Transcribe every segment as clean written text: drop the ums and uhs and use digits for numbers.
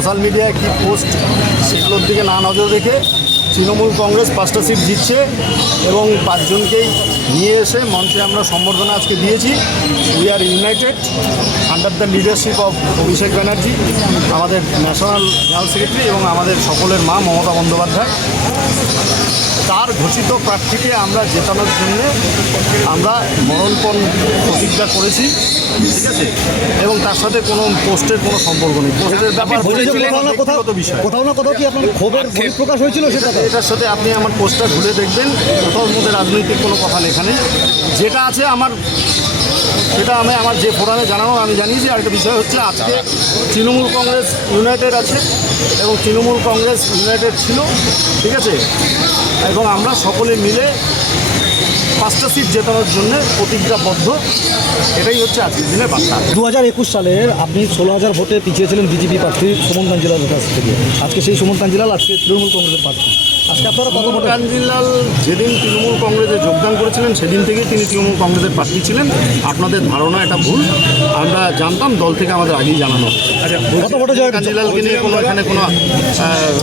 Social মিডিয়ায় কী post সেগুলোর দিকে না নজর রেখে তৃণমূল কংগ্রেস 5টা সিট জিতছে এবং 5 জনকেই নিয়ে এসে মঞ্চে আমরা সম্বর্ধনা আজকে দিয়েছি। We are united under the leadership of Abhishek Banerjee, আমাদের ন্যাশনাল জেনারেল সেক্রেটারি এবং আমাদের সকলের মা মমতা বন্দ্যোপাধ্যায়। তার ঘোষিত প্রার্থীকে আমরা জেতানোর জন্যে আমরা মরণপণ প্রতিজ্ঞা করেছি, ঠিক আছে। এবং তার সাথে কোনো পোস্টের কোনো সম্পর্ক নেই। পোস্টের ব্যাপার ব্যক্তিগত বিষয়। কোথাও না কোথাও কি আপনার ক্ষোভের প্রকাশ হয়েছিল সেটা? এটার সাথে আপনি আমার পোস্টটা ঘুরে দেখবেন, কোথাও মধ্যে রাজনৈতিক কোনো কথা লেখা নেই। যেটা আছে সেটা আমার যে ফোরামে জানানো আমি জানিয়েছি। আরেকটা বিষয় হচ্ছে আজকে তৃণমূল কংগ্রেস ইউনাইটেড আছে এবং তৃণমূল কংগ্রেস ইউনাইটেড ছিল, ঠিক আছে। এবং আমরা সকলে মিলে 5টা সিট জেতানোর জন্য প্রতিজ্ঞাবদ্ধ। এটাই হচ্ছে আজকের দিনের বার্তা। 2021 সালে আপনি 16,000 ভোটে পিছিয়েছিলেন বিজেপি প্রার্থী সুমন কাঞ্জিলালের কাছ থেকে। আজকে সেই সুমন কাঞ্জিলাল আজকে তৃণমূল কংগ্রেসের প্রার্থী। আজকে আপনারা কত ভোট? কাঞ্জিলাল যেদিন তৃণমূল কংগ্রেসে যোগদান করেছিলেন সেদিন থেকেই তিনি তৃণমূল কংগ্রেসের প্রার্থী ছিলেন। আপনাদের ধারণা এটা ভুল। আমরা জানতাম, দল থেকে আমাদের আগেই জানানো। কত ভোটে জয়? কাঞ্জিলালকে নিয়ে এখানে কোনো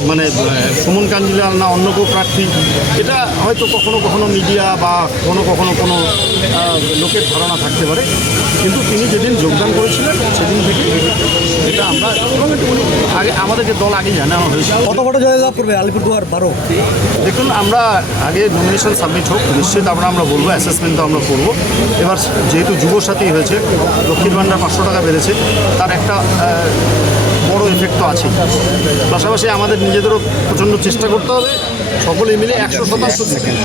মানে সুমন কাঞ্জিলাল না অন্য কেউ প্রার্থী, এটা হয়তো কখনো কখনো মিডিয়া বা কখনো কোনো লোকের ধারণা থাকতে পারে। কিন্তু তিনি যেদিন যোগদান করেছিলেন সেদিন থেকে এটা আমরা আগে আমাদেরকে দল আগেই জানানো হয়েছে। কত ভোটে জয় লাভ করবে আলিপুরদুয়ার 12? দেখুন, আমরা আগে নমিনেশন সাবমিট হোক, নিশ্চিত আমরা বলবো, অ্যাসেসমেন্ট তো আমরা করবো। এবার যেহেতু যুবসাথী হয়েছে, লক্ষ্মীর ভাণ্ডার 500 টাকা বেড়েছে, তার একটা বড় এফেক্ট তো আছে। পাশাপাশি আমাদের নিজেদেরও প্রচণ্ড চেষ্টা করতে হবে সকলে মিলে 100% থেকে